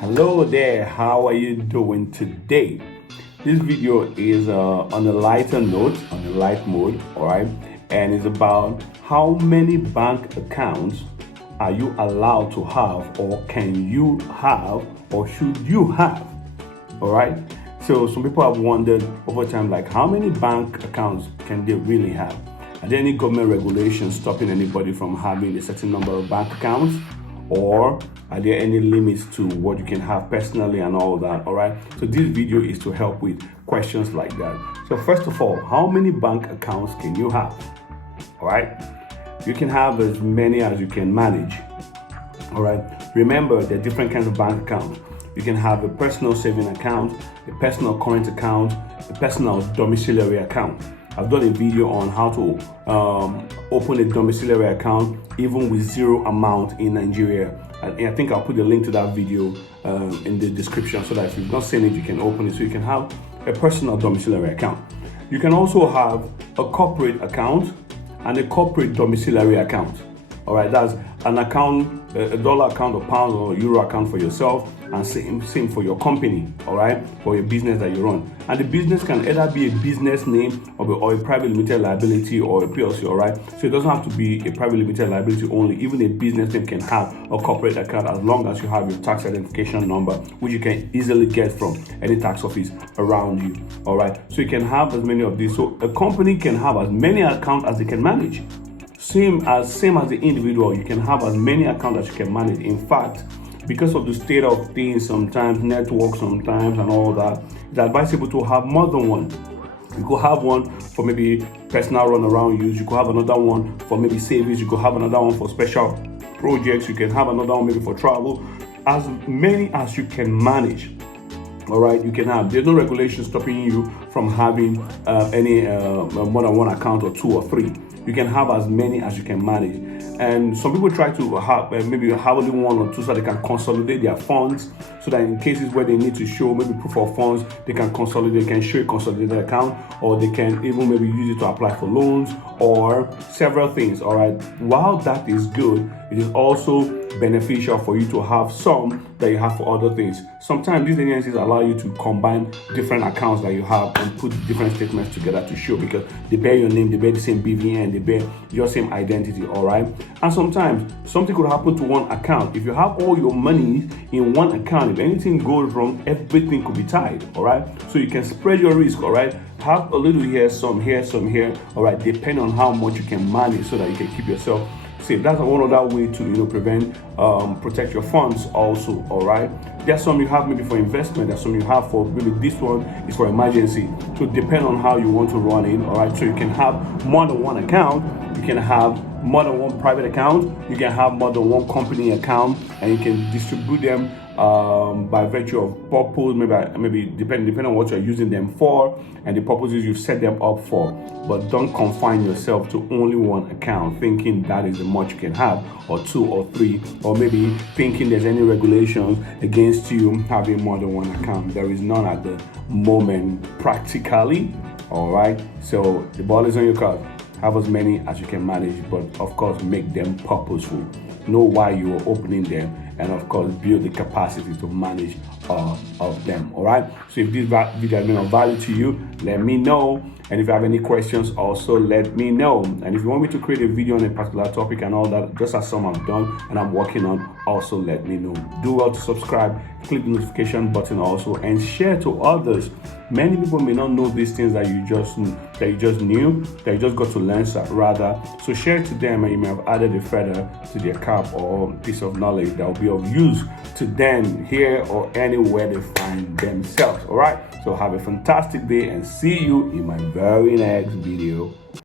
Hello there, how are you doing today? This video is on a lighter note, on a light mode, all right, and it's about how many bank accounts are you allowed to have, or can you have, or should you have, all right? So some people have wondered over time, like, how many bank accounts can they really have? Are there any government regulations stopping anybody from having a certain number of bank accounts? Or are there any limits to what you can have personally and all that? All right, so this video is to help with questions like that. So first of all, how many bank accounts can you have? All right, you can have as many as you can manage. All right, remember there are different kinds of bank accounts. You can have a personal saving account, a personal current account, a personal domiciliary account. I've done a video on how to open a domiciliary account even with zero amount in Nigeria. And I think I'll put the link to that video in the description so that if you've not seen it, you can open it. So you can have a personal domiciliary account. You can also have a corporate account and a corporate domiciliary account. All right, that's an account, a dollar account, or pound or euro account for yourself, and same for your company, all right, for your business that you run. And the business can either be a business name or a private limited liability or a PLC, all right? So it doesn't have to be a private limited liability only. Even a business name can have a corporate account as long as you have your tax identification number, which you can easily get from any tax office around you, all right? So you can have as many of these. So a company can have as many accounts as they can manage. Same as the individual, you can have as many accounts as you can manage. In fact, because of the state of things, sometimes network, sometimes and all that, it's advisable to have more than one. You could have one for maybe personal run around use. You could have another one for maybe savings. You could have another one for special projects. You can have another one maybe for travel. As many as you can manage. All right, you can have. There's no regulation stopping you from having any more than one account or two or three. You can have as many as you can manage. And some people try to have maybe have only one or two so they can consolidate their funds, so that in cases where they need to show maybe proof of funds, they can consolidate, they can show a consolidated account, or they can even maybe use it to apply for loans or several things. All right, while that is good, it is also beneficial for you to have some that you have for other things. Sometimes these agencies allow you to combine different accounts that you have and put different statements together to show, because they bear your name, they bear the same BVN, they bear your same identity, all right? And sometimes something could happen to one account. If you have all your money in one account, if anything goes wrong, everything could be tied, all right? So you can spread your risk, all right? Have a little here, some here, all right, depending on how much you can manage so that you can keep yourself safe. That's one other way to protect your funds also, all right? There's some you have maybe for investment, there's some you have for maybe this one is for emergency. So depend on how you want to run it, all right? So you can have more than one account, you can have more than one private account, you can have more than one company account, and you can distribute them by virtue of purpose, maybe depending on what you're using them for and the purposes you've set them up for. But don't confine yourself to only one account thinking that is the much you can have, or two or three, or maybe thinking there's any regulations against you having more than one account. There is none at the moment practically, all right? So the ball is on your court. Have as many as you can manage, but of course make them purposeful. Know why you are opening them, and of course build the capacity to manage of them. All right, so if this video has been of value to you, let me know. And if you have any questions, also let me know. And if you want me to create a video on a particular topic and all that, just as some I've done and I'm working on, also let me know. Do well to subscribe, click the notification button also, and share to others. Many people may not know these things that you just got to learn, rather. So share it to them, and you may have added a feather to their cap or piece of knowledge that will be of use to them here or anywhere they find themselves. All right, so have a fantastic day and see you in my very next video.